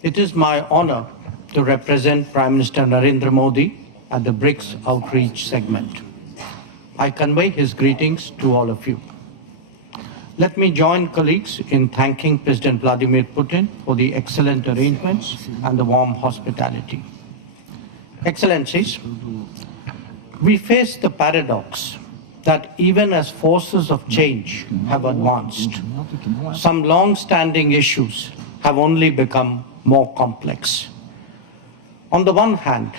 It is my honor to represent Prime Minister Narendra Modi at the BRICS outreach segment. I convey his greetings to all of you. Let me join colleagues in thanking President Vladimir Putin for the excellent arrangements and the warm hospitality. Excellencies, we face the paradox that even as forces of change have advanced, some long-standing issues have only become more complex. On the one hand,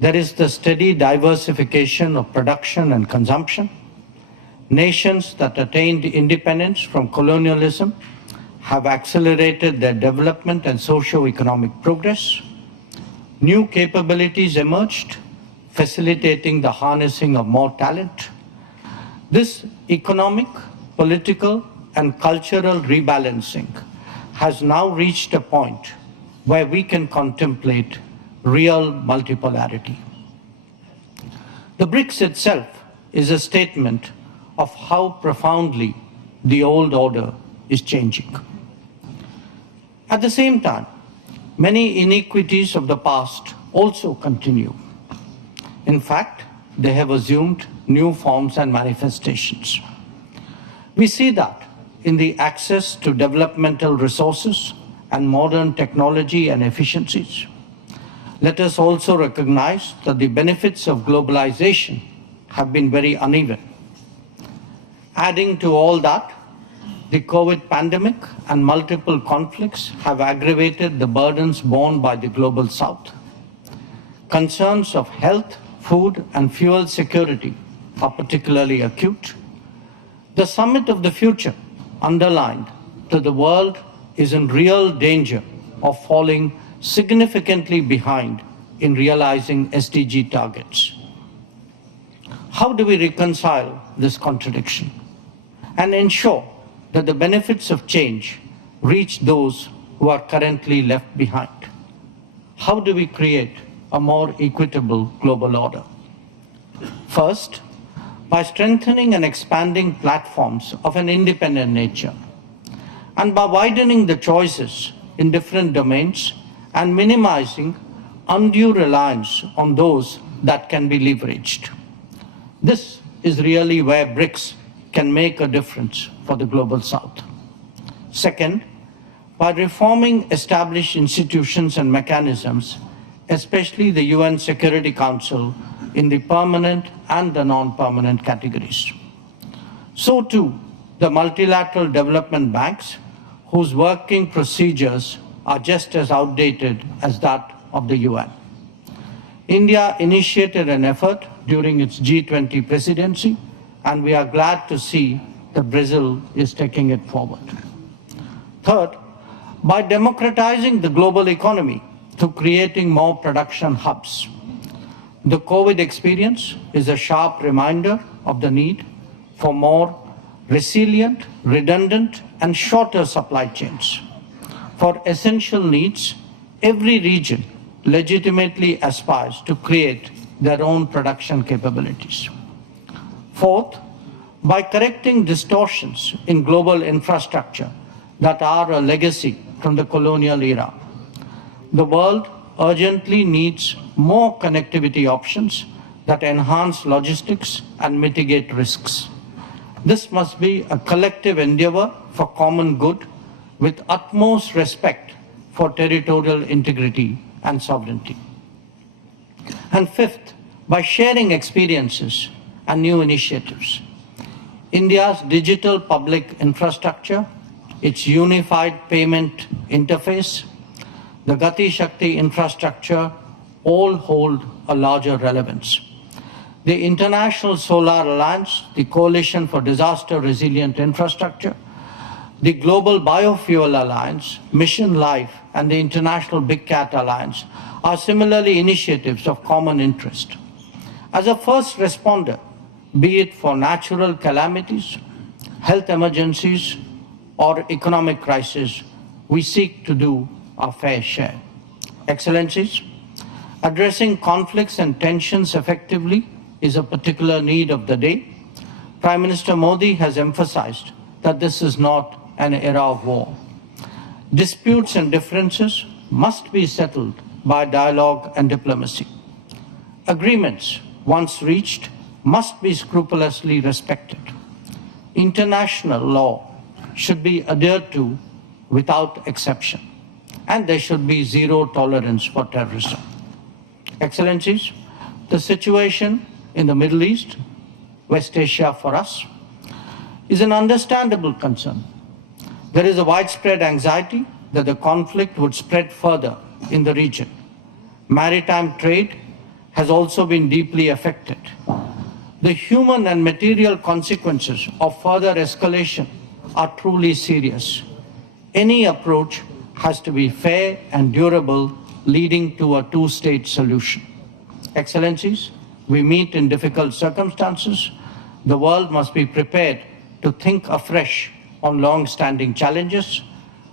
there is the steady diversification of production and consumption. Nations that attained independence from colonialism have accelerated their development and socio-economic progress. New capabilities emerged, facilitating the harnessing of more talent. This economic, political, and cultural rebalancing has now reached a point where we can contemplate real multipolarity. The BRICS itself is a statement of how profoundly the old order is changing. At the same time, many inequities of the past also continue. In fact, they have assumed new forms and manifestations. We see that in the access to developmental resources and modern technology and efficiencies. Let us also recognize that the benefits of globalization have been very uneven. Adding to all that, the COVID pandemic and multiple conflicts have aggravated the burdens borne by the global South. Concerns of health, food, and fuel security are particularly acute. The Summit of the Future underlined that the world is in real danger of falling significantly behind in realizing SDG targets. How do we reconcile this contradiction and ensure that the benefits of change reach those who are currently left behind? How do we create a more equitable global order? First, by strengthening and expanding platforms of an independent nature, and by widening the choices in different domains and minimizing undue reliance on those that can be leveraged. This is really where BRICS can make a difference for the global South. Second, by reforming established institutions and mechanisms, especially the UN Security Council in the permanent and the non-permanent categories. So too, the multilateral development banks, whose working procedures are just as outdated as that of the UN. India initiated an effort during its G20 presidency, and we are glad to see that Brazil is taking it forward. Third, by democratizing the global economy through creating more production hubs. The COVID experience is a sharp reminder of the need for more resilient, redundant, and shorter supply chains. For essential needs, every region legitimately aspires to create their own production capabilities. Fourth, by correcting distortions in global infrastructure that are a legacy from the colonial era. The world urgently needs more connectivity options that enhance logistics and mitigate risks. This must be a collective endeavor for common good with utmost respect for territorial integrity and sovereignty. And fifth, by sharing experiences and new initiatives. India's digital public infrastructure, its unified payment interface, the Gati Shakti infrastructure all hold a larger relevance. The International Solar Alliance, the Coalition for Disaster Resilient Infrastructure, the Global Biofuel Alliance, Mission Life, and the International Big Cat Alliance are similarly initiatives of common interest. As a first responder, be it for natural calamities, health emergencies, or economic crisis, we seek to do our fair share. Excellencies, addressing conflicts and tensions effectively is a particular need of the day. Prime Minister Modi has emphasized that this is not an era of war. Disputes and differences must be settled by dialogue and diplomacy. Agreements, once reached, must be scrupulously respected. International law should be adhered to without exception, and there should be zero tolerance for terrorism. Excellencies, the situation in the Middle East, West Asia for us, is an understandable concern. There is a widespread anxiety that the conflict would spread further in the region. Maritime trade has also been deeply affected. The human and material consequences of further escalation are truly serious. Any approach has to be fair and durable, leading to a two-state solution. Excellencies, we meet in difficult circumstances. The world must be prepared to think afresh on long-standing challenges.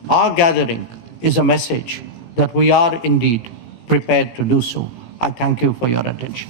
Our gathering is a message that we are indeed prepared to do so. I thank you for your attention.